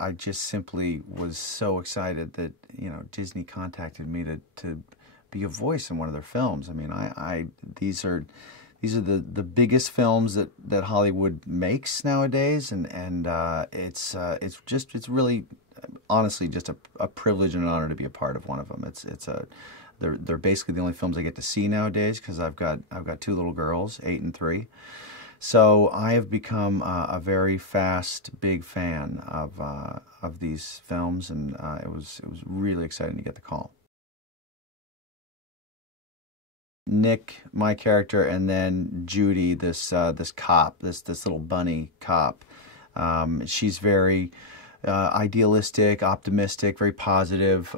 I just simply was so excited that, Disney contacted me to be a voice in one of their films. I mean, these are the biggest films that Hollywood makes nowadays, and it's really, honestly, just a privilege and an honor to be a part of one of them. They're basically the only films I get to see nowadays, because I've got two little girls, 8 and 3. So I have become a very fast, big fan of these films, and it was really exciting to get the call. Nick, my character, and then Judy, this cop, this little bunny cop. She's very idealistic, optimistic, very positive.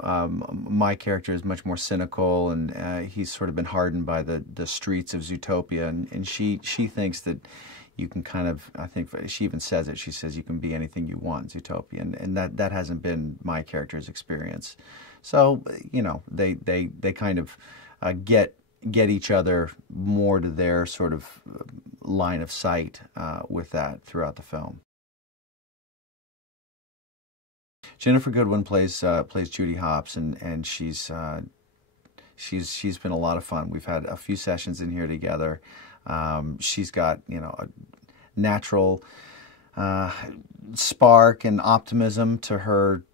My character is much more cynical, and he's sort of been hardened by the streets of Zootopia, and she thinks that you can kind of, I think she even says it, she says you can be anything you want, Zootopia, and that hasn't been my character's experience. So, they kind of get each other more to their sort of line of sight with that throughout the film. Jennifer Goodwin plays Judy Hopps, and she's been a lot of fun. We've had a few sessions in here together. She's got a natural spark and optimism to her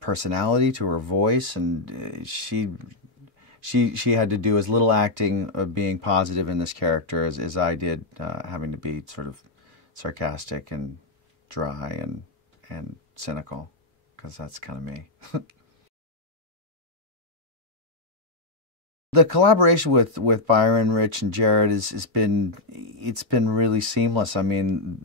personality, to her voice, and she had to do as little acting of being positive in this character as I did, having to be sort of sarcastic and dry and cynical, because that's kind of me. The collaboration with Byron, Rich, and Jared it's been really seamless. I mean,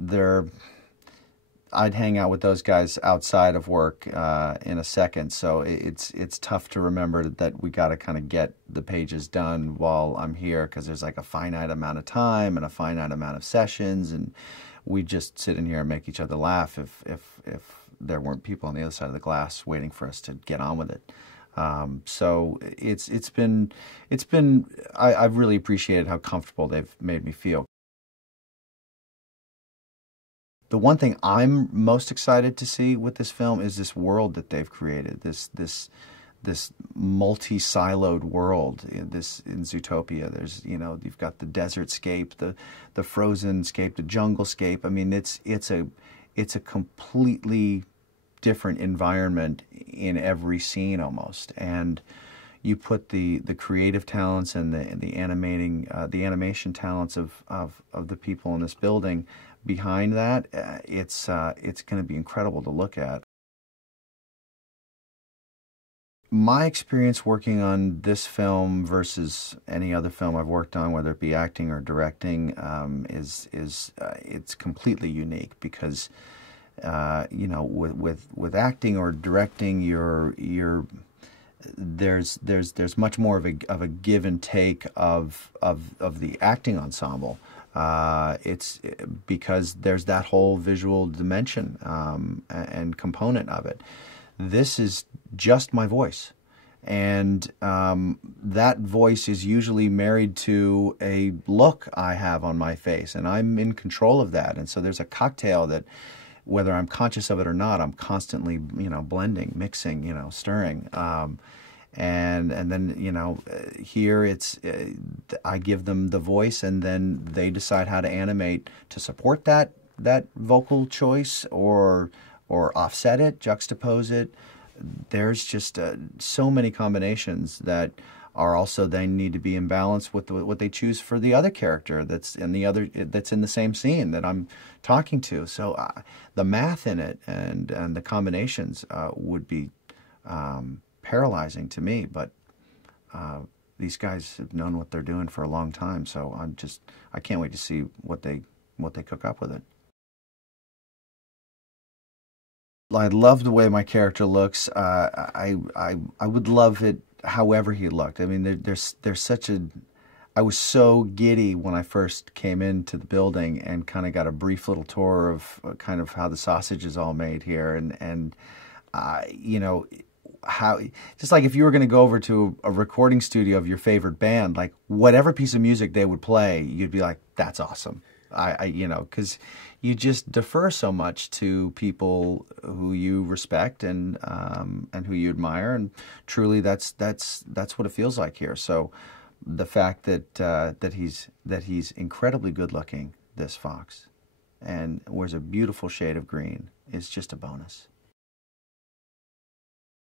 I'd hang out with those guys outside of work in a second, so it's tough to remember that we got to kind of get the pages done while I'm here, because there's like a finite amount of time and a finite amount of sessions, and we just sit in here and make each other laugh if there weren't people on the other side of the glass waiting for us to get on with it. So I've really appreciated how comfortable they've made me feel. The one thing I'm most excited to see with this film is this world that they've created, this multi-siloed world in Zootopia. There's, you've got the desert scape, the frozen scape, the jungle scape. I mean, it's a completely different environment in every scene almost, and you put the creative talents and the animation talents of the people in this building behind that. It's going to be incredible to look at. My experience working on this film versus any other film I've worked on, whether it be acting or directing, it's completely unique, because with acting or directing, there's much more of a give and take of the acting ensemble. It's because there's that whole visual dimension and component of it. This is just my voice, and that voice is usually married to a look I have on my face, and I'm in control of that. And so there's a cocktail that, whether I'm conscious of it or not, I'm constantly, blending, mixing, stirring. And then, here I give them the voice, and then they decide how to animate to support that vocal choice or offset it, juxtapose it. There's just so many combinations that are also then need to be in balance with what they choose for the other character that's in the same scene that I'm talking to. So the math in it and the combinations would be paralyzing to me, but these guys have known what they're doing for a long time, so I can't wait to see what they cook up with it. I love the way my character looks. I would love it however he looked. I mean, there's such a... I was so giddy when I first came into the building and kind of got a brief little tour of kind of how the sausage is all made here, and how, just like if you were going to go over to a recording studio of your favorite band, like whatever piece of music they would play, you'd be like, that's awesome. You know, because you just defer so much to people who you respect and who you admire, and truly that's what it feels like here. So the fact that he's incredibly good looking, this fox, and wears a beautiful shade of green is just a bonus.